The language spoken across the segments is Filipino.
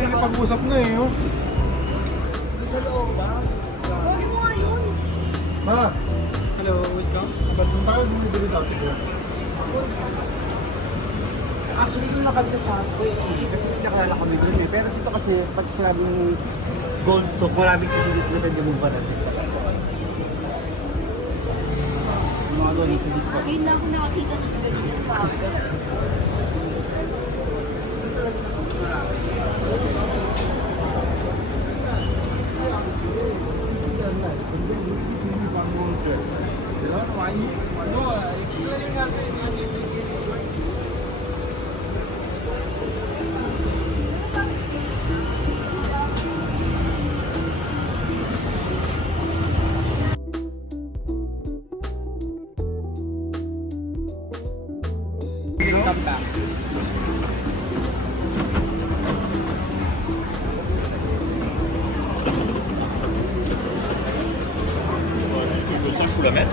nakikipag-usap na eh. Oh. Sa loob ba? Huwag mo nga yun. Ma, Hello, welcome. sa akin bumibili dati ko. Actually, doon lang kami sa Subway eh. Kasi nakalala kami doon eh. Pero dito kasi, pag sinabing gold soap, maraming kasi dito na pwede mong natin. Yung mga doon, isa dito. Ngayon na ako nakakita ng Come back. Juste que je sache où la mettre.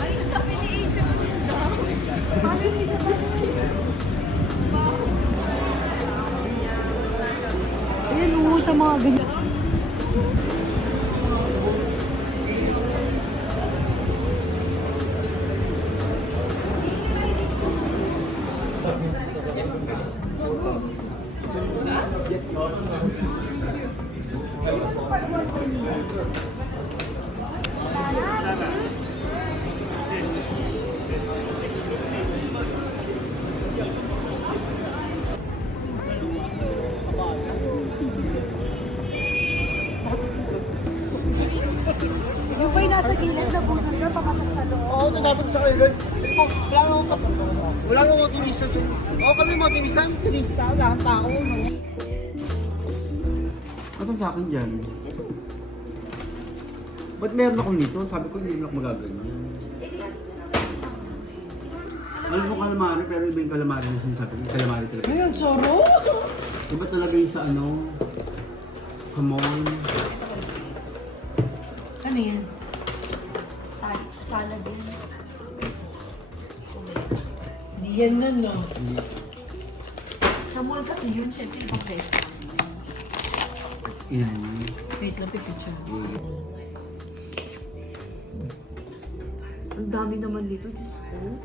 Ay, sabi ni Asia, paano hindi siya Ayan, oo, sa mga ganyan. Yung ba'y nasa gilid na bunod na papasok sa loob? Oo, ito dapat sa kayo. Wala nang motorista dyan. Oo, kami motorista, lahat tao, no? Ano sa akin dyan? Ba't meron ako nito? Sabi ko hindi mo ako magaganyan. Alam mo calamari, pero iba yung calamari na sinasabi ko. Calamari talaga. Ayun, soro? Iba talaga yung sa ano, sa mall. Ano yan? Salad din. Di yan nun, no? Sa mall kasi yun, syempre, pang restaurant. Yan. Wait lang, picture. Ang dami naman dito, sis ko.